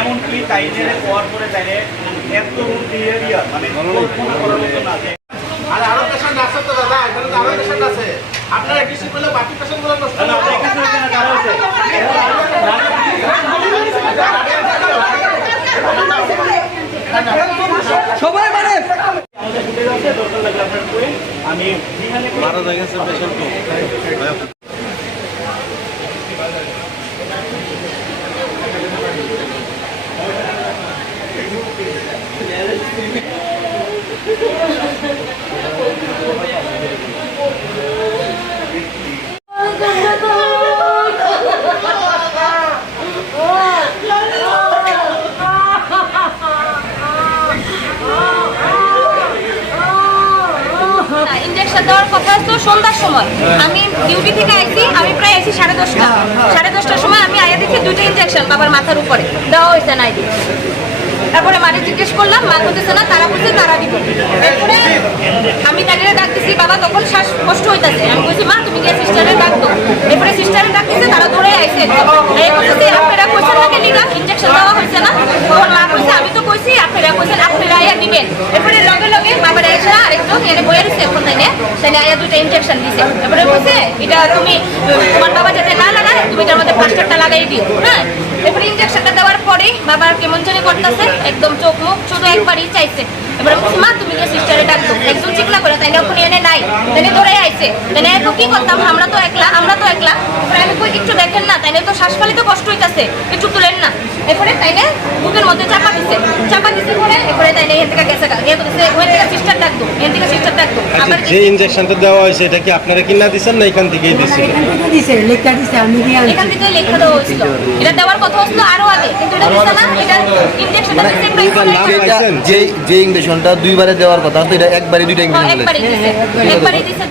এমনকি তাইনের পর পরে তাইনে এত এরিয়া মানে কল্পনা করার মতো না যে আর আরও পেশেন্ট আছে তো দাদা এখানে আরও পেশেন্ট আছে। আপনারা কিছু করলে বাকি পেশেন্টগুলো নষ্ট না, না, এখানে এখানে যারা আছে, সবাই মানে আমাদের ফুটেজ আছে দরকার লাগলে আপনার আমি মারা গেছে পেশেন্ট তো। ইঞ্জেকশন দেওয়ার কথা তো সন্ধ্যার সময়। আমি ডিউটি থেকে আইছি, আমি প্রায় আইছি সাড়ে দশটা। সাড়ে দশটার সময় আমি আয়া দেখি দুটো ইঞ্জেকশন বাবার মাথার উপরে। দেওয়া হয়েছে নাই। তারপরে মাকে জিজ্ঞেস করলাম, মা বলতেছে না, তারা বলছে তারা দিব এরপরে আমি তাদের ডাক দিছি বাবা তখন শ্বাস কষ্ট হইতাছে। আমি বলছি মা, তুমি গিয়ে সিস্টারে ডাক দো এরপরে সিস্টারে ডাক দিছে, তারা দৌড়ে আইছে। এই বলতেছে আপনারা কইছেন না কেন ইঞ্জেকশন দেওয়া হয়েছে না? তখন মা কইছে, আমি তো কইছি আপনারা কইছেন আপনারা আয়া দিবেন এরপরে লগে লগে বাবার এসে আরেকজন এনে বয়ে দিছে এখন তাইনে। তাইনে আয়া দুটো ইঞ্জেকশন দিছে। এরপরে কইছে এটা তুমি, তোমার বাবা যাতে না লাগায়, তুমি এটার মধ্যে পাঁচটা লাগাই দিও। হ্যাঁ? এরপরে ইঞ্জেকশনটা দেওয়ার পরেই বাবার কেমন জানি করতেছে, একদম চোখ মুখ শুধু একবারই চাইছে। এবারে মা, তুমি যে সিস্টারে ডাকতো একদম চিকলা তাইলে ওখানে এনে নাই। তাইলে ধরে আইছে তাইলে তো কি করতাম? আমরা তো একলা, আমরা তো একলা। আমি কই একটু দেখেন না। তাইলে তো শ্বাসফালি তো কষ্ট হইতাছে। একটু তুলেন না। এরপরে তাইলে বুকের মধ্যে চাপা দিছে। চাপা দিছে পরে এরপরে তাইলে এখান থেকে গেছে ওখান থেকে সিস্টার ডাকতো এখান থেকে সিস্টার ডাকতো আবার যে ইনজেকশনটা দেওয়া হয়েছে এটা কি আপনারা কিনা দিচ্ছেন না এখান থেকেই দিচ্ছেন এখান থেকে দিছে লেখা দিছে আমি দিয়ে এখান থেকে লেখা দেওয়া হয়েছিল। এটা দেওয়ার কথা হচ্ছিল আরও আগে কিন্তু এটা দিছে না এটা ইনজেকশনটা দিছে পাইছেন? যে যে ইঞ্জেকশনটা দুইবারে দেওয়ার কথা তো এটা একবারে দুইটা হ্যাঁ, ইঞ্জেকশন একবারই দিছে। দিছে